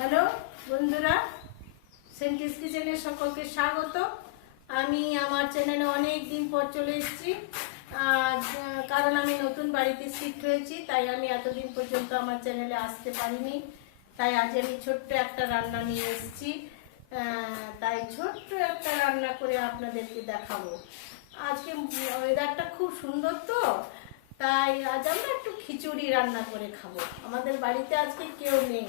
Hello বন্ধুরা, সেন্টিস কিচেনে সকলকে স্বাগত। আমি আমার চ্যানেলে অনেক দিন পর চলে এসেছি, কারণ আমি নতুন বাড়িতে শিফট হয়েছি, তাই আমি এতদিন পর্যন্ত আমার চ্যানেলে আসতে পারিনি। তাই আজ আমি ছোট্ট একটা রান্না নিয়ে এসেছি। তাই ছোট্ট একটা রান্না করে আপনাদেরকে দেখাবো। আজকে ওয়েদারটা খুব সুন্দর, তো তাই আজ আমরা একটু খিচুড়ি রান্না করে খাবো। আমাদের বাড়িতে আজকে কেউ নেই,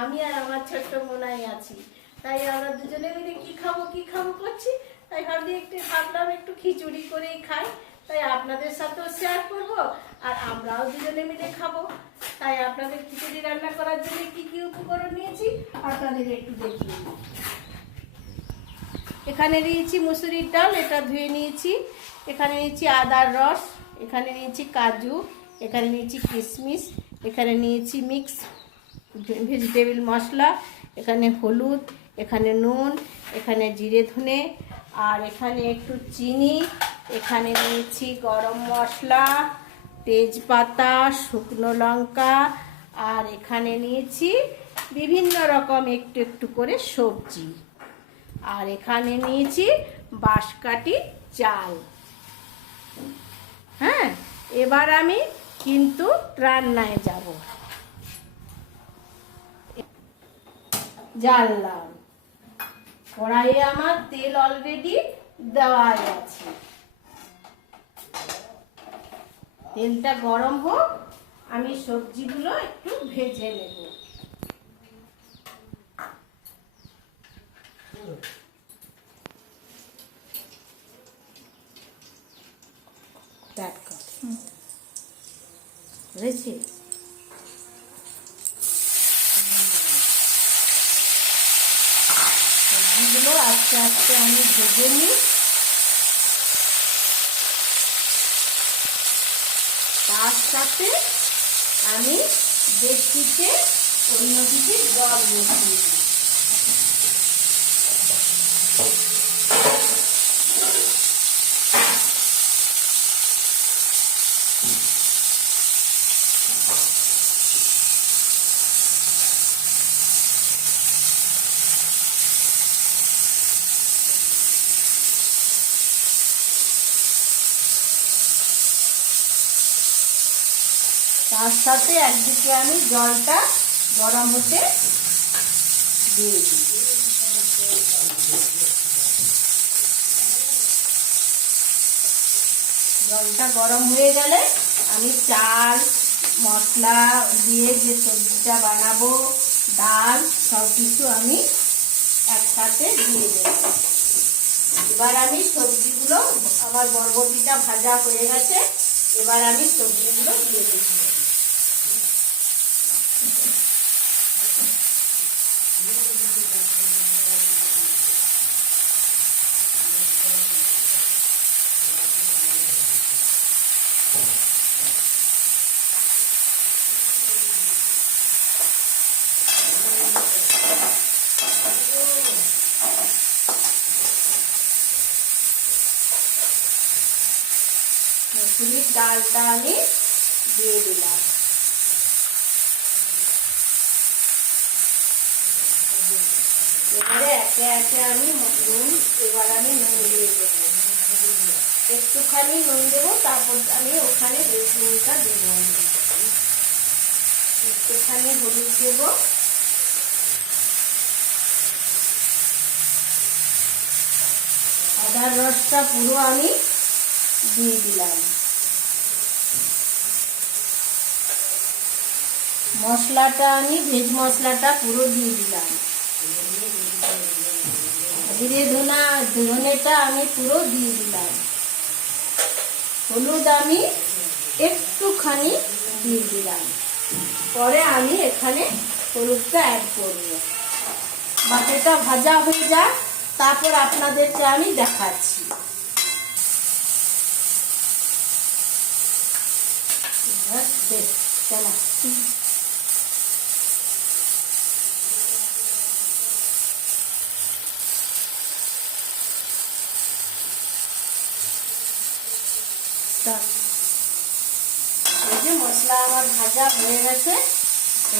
আমি আর আমার ছোট্ট মোনাই আছি। তাই আমরা দুজনে মিলে কি খাবো করছি। তাই ভাবলাম একটু খিচুড়ি করেই খাই। তাই আপনাদের সাথেও শেয়ার করব, আর আমরাও দুজনে মিলে খাবো। তাই আপনাদের খিচুড়ি রান্না করার জন্য কি কি উপকরণ নিয়েছি আপনাদের একটু দেখিয়ে দিই। এখানে নিয়েছি মুসুরির ডাল, এটা ধুয়ে নিয়েছি। এখানে নিয়েছি আদার রস, এখানে নিয়েছি কাজু, এখানে নিয়েছি কিশমিশ, এখানে নিয়েছি মিক্স ভেজিটেবল মশলা, এখানে হলুদ, এখানে নুন, এখানে জিরে ধনে, আর এখানে একটু চিনি, এখানে নিয়েছি গরম মশলা, তেজপাতা, শুকনো লঙ্কা, আর এখানে নিয়েছি বিভিন্ন রকম একটু একটু করে সবজি, আর এখানে নিয়েছি বাঁশকাঠি চাল। হ্যাঁ, এবার আমি কিন্তু রান্নায় যাব। জ্বাললাম, কড়াইয়ে আমার তেল অলরেডি দেওয়া আছে। তেলটা গরম হোক, আমি সবজিগুলো একটু ভেজে নেব। বুঝেছি? সবজিগুলো আস্তে আস্তে আমি ভেজে নিই। তার সাথে আমি ডেকচিতে অন্যদিকে জল বসিয়ে দিই। তার সাথে একদিকে আমি জলটা গরম হতে দিয়ে দিই। জলটা গরম হয়ে গেলে আমি চাল মশলা দিয়ে যে সবজিটা বানাবো, ডাল, সব কিছু আমি একসাথে দিয়ে দেব। এবার আমি সবজিগুলো, আমার বরবটিটা ভাজা হয়ে গেছে, এবার আমি সবজিগুলো দিয়ে দিচ্ছি। মুসুরির ডালটা আমি দিয়ে দিলাম। এবারে একে একে আমি নুন দিয়ে দেবো। একটুখানি নুন দেবো, তারপর আমি ওখানে বেশি নুনটা দেবো। একটুখানি হলুদ দেবো, আদার রসটা পুরো আমি দিয়ে দিলাম। মশলাটা আমি ভেজ মশলাটা পুরো দিয়ে দিলাম। জিরে ধনেটা আমি পুরো দিয়ে দিলাম। হলুদ আমি একটুখানি দিয়ে দিলাম। পরে আমি এখানে হলুদটা অ্যাড করব। বাকিটা ভাজা হয়ে যায়, তারপর আপনাদেরকে আমি দেখাচ্ছি। বেশ, চলো। এই যে মশলা আমার ভাজা হয়ে গেছে,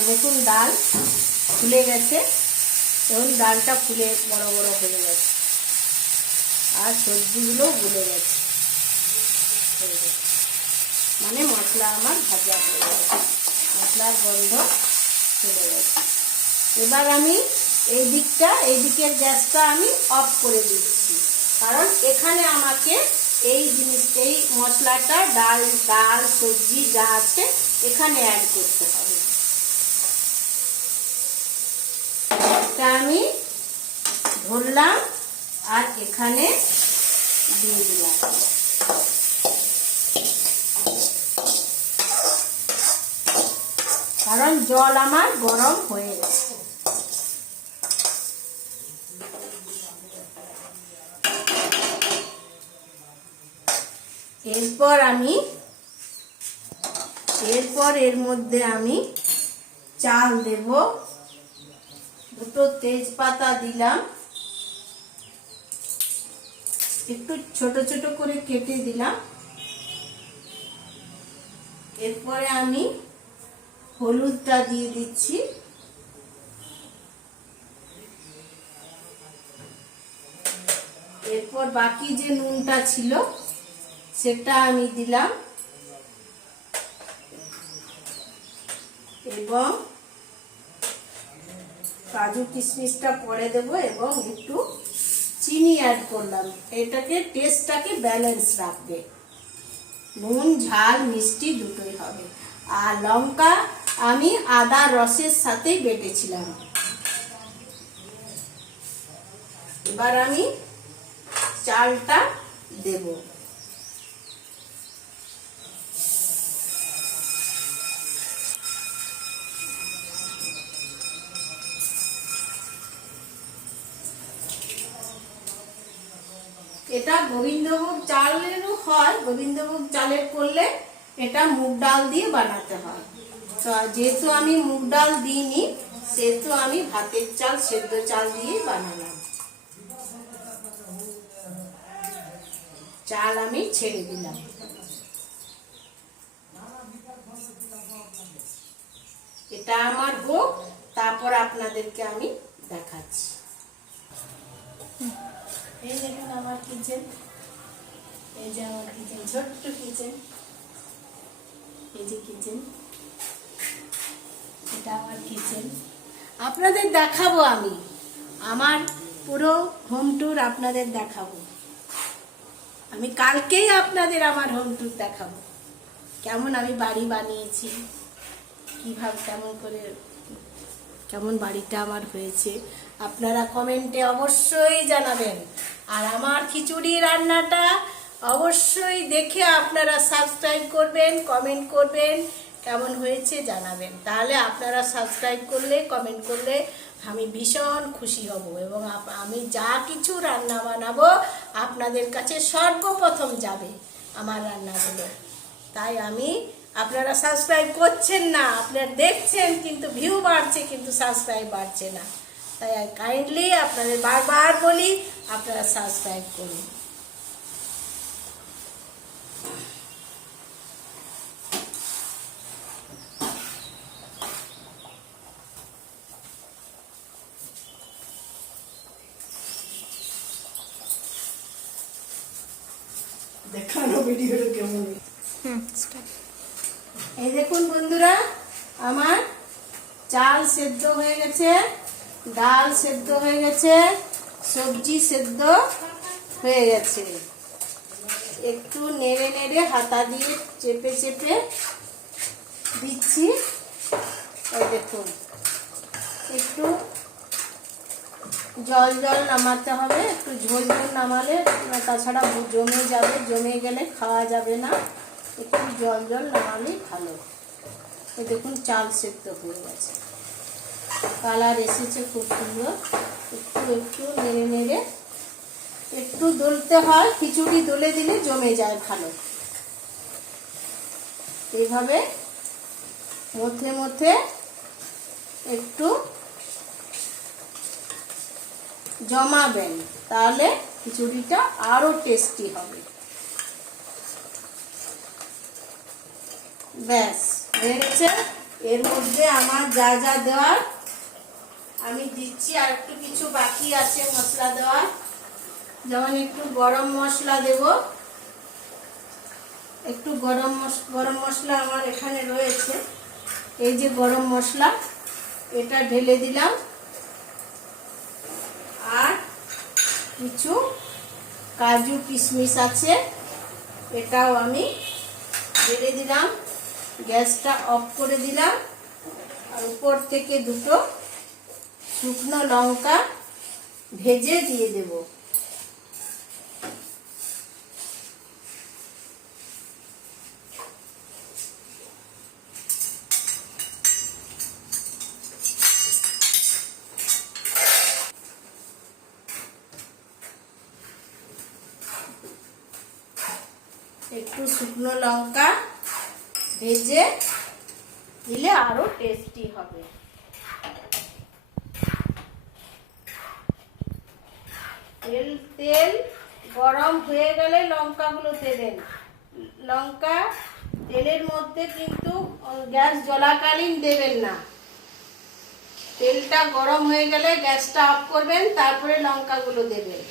দেখুন ডাল ফুলে গেছে, এবং ডালটা ফুলে বড় বড় হয়ে গেছে, আর সবজিগুলো গলে গেছে। মানে মশলা আমার ভাজা হয়ে গেছে, মশলার গন্ধ চলে গেছে। এবার আমি এই দিকের গ্যাসটা আমি অফ করে দিচ্ছি, কারণ এখানে আমাকে এই মশলাটা ডাল সবজি যা আছে এখানে অ্যাড করতে হবে। এটা আমি ধরলাম আর এখানে দিয়ে দিলাম। কারণ জল আমার গরম হয়ে গেছে। এরপর এর মধ্যে আমি চাল দেব। দুটো তেজপাতা দিলাম, একটু ছোট ছোট করে কেটে দিলাম। এরপরে আমি হলুদটা দিয়ে দিচ্ছি, এরপর বাকি যে নুনটা ছিল সেটা আমি দিলাম, এবং কাজু কিশমিশটা পরে দেব, এবং একটু চিনি অ্যাড করলাম। এটাকে টেস্টটাকে ব্যালেন্স রাখবে, নুন ঝাল মিষ্টি দুটোই হবে। আর লঙ্কা আমি আদা রসের সাথেই বেটেছিলাম। এবার আমি চালটা দেব। এটা গোবিন্দভোগ চালেরও হয়, গোবিন্দভোগ চালের করলে এটা মুগ ডাল দিয়ে বানাতে হয়। তো যেহেতু আমি মুগ ডাল দিইনি, সেহেতু আমি ভাতের চাল সেদ্ধ চাল দিয়ে বানালাম। চাল আমি ছেড়ে দিলাম। এটা আমার হোক, তারপর আপনাদেরকে আমি দেখাচ্ছি। এই দেখুন আমার কিচেন, এই যে আমার কিচেন, ছোট্ট কিচেন, এই যে কিচেন, এটা আমার কিচেন। আপনাদের দেখাবো, আমি আমার পুরো হোম ট্যুর আপনাদের দেখাবো। আমি কালকেই আপনাদের আমার হোম ট্যুর দেখাবো, কেমন আমি বাড়ি বানিয়েছি, কিভাবে কেমন বাড়িটা আমার হয়েছে। আপনারা কমেন্টে অবশ্যই জানাবেন। আর আমার খিচুড়ি রান্নাটা অবশ্যই দেখে আপনারা সাবস্ক্রাইব করবেন, কমেন্ট করবেন, কেমন হয়েছে জানাবেন। তাহলে আপনারা সাবস্ক্রাইব করলে, কমেন্ট করলে আমি ভীষণ খুশি হব, এবং আমি যা কিছু রান্না বানাবো আপনাদের কাছে সর্বপ্রথম যাবে আমার রান্নাগুলো। তাই আপনারা সাবস্ক্রাইব করছেন না, আপনারা দেখছেন কিন্তু ভিউ বাড়ছে, কিন্তু সাবস্ক্রাইব বাড়ছে না। তাই কাইন্ডলি আপনাদের বারবার বলি, আপনারা সাবস্ক্রাইব করুন। দেখানো ভিডিওটা কেমন। এই দেখুন বন্ধুরা, আমার চাল সেদ্ধ হয়ে গেছে, ডাল সেদ্ধ হয়ে গেছে, সবজি সেদ্ধ হয়ে গেছে। একটু নেড়ে নেড়ে হাতা দিয়ে চেপে চেপে দিচ্ছি। এই দেখুন, একটু জল নামাতে হবে, একটু ঝোল নামালে, তাছাড়া জমে গেলে খাওয়া যাবে না। একটু জল নামালেই ভালো। এই দেখুন চাল সেদ্ধ হয়ে গেছে, কালার এসেছে খুব সুন্দর। একটু নেড়ে নেড়ে একটু দলতে হয়, খিচুড়ি দলে দিলে জমে যায় ভালো। এইভাবে মধ্যে মধ্যে একটু জমাবেন, তাহলে খিচুড়িটা আরো টেস্টি হবে। ব্যাস হয়ে গেছে। এর মধ্যে আমার যা যা দেওয়ার আমি দিচ্ছি, আর একটু কিছু বাকি আছে মশলা দেওয়ার, যেমন একটু গরম মশলা দেব। একটু গরম মশলা আমার এখানে রয়েছে, এই যে গরম মশলা, এটা ঢেলে দিলাম। আর কিছু কাজু কিশমিশ আছে, এটাও আমি ঢেলে দিলাম। গ্যাসটা অফ করে দিলাম। আর উপর থেকে দুটো শুকনো লঙ্কা ভেজে দিয়ে দেব। একটু শুকনো লঙ্কা ভেজে দিলে আরো টেস্টি হবে। তেল গরম হয়ে গেলে লঙ্কাগুলো দেবেন। লঙ্কা তেলের মধ্যে কিন্তু গ্যাস জ্বলাকালীন দেবেন না। তেলটা গরম হয়ে গেলে গ্যাসটা অফ করবেন, তারপরে লঙ্কাগুলো দেবেন,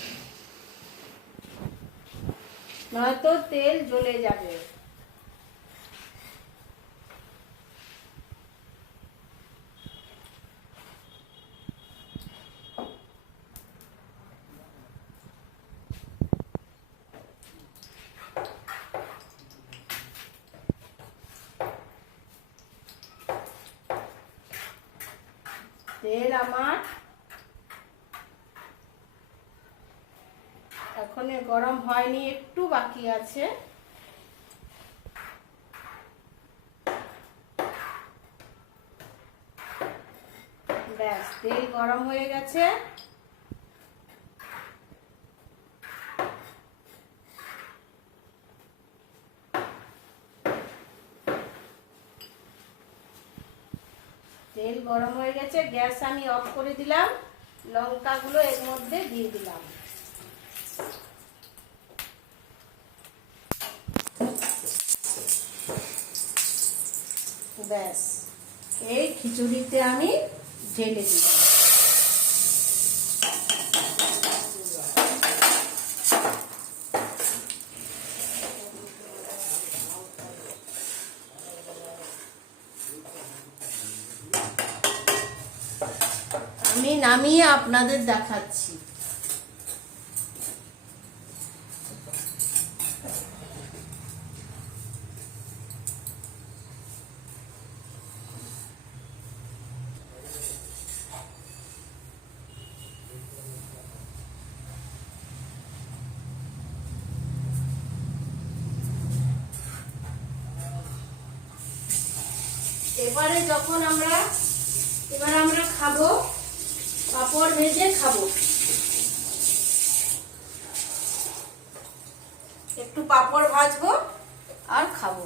নয়তো তেল জ্বলে যাবে। তেল আমার এখনো গরম হয়নি, একটু বাকি আছে। ব্যাস, তেল গরম হয়ে গেছে। তেল গরম হয়ে গেছে, গ্যাস আমি অফ করে দিলাম। লঙ্কাগুলো এর মধ্যে দিয়ে দিলাম। ব্যাস, এই খিচুড়িতে আমি ঢেলে দিলাম। আমি নামিয়ে আপনাদের দেখাচ্ছি। এবার আমরা খাবো, পাঁপড় ভেজে খাবো। একটু পাঁপড় ভাজবো আর খাবো।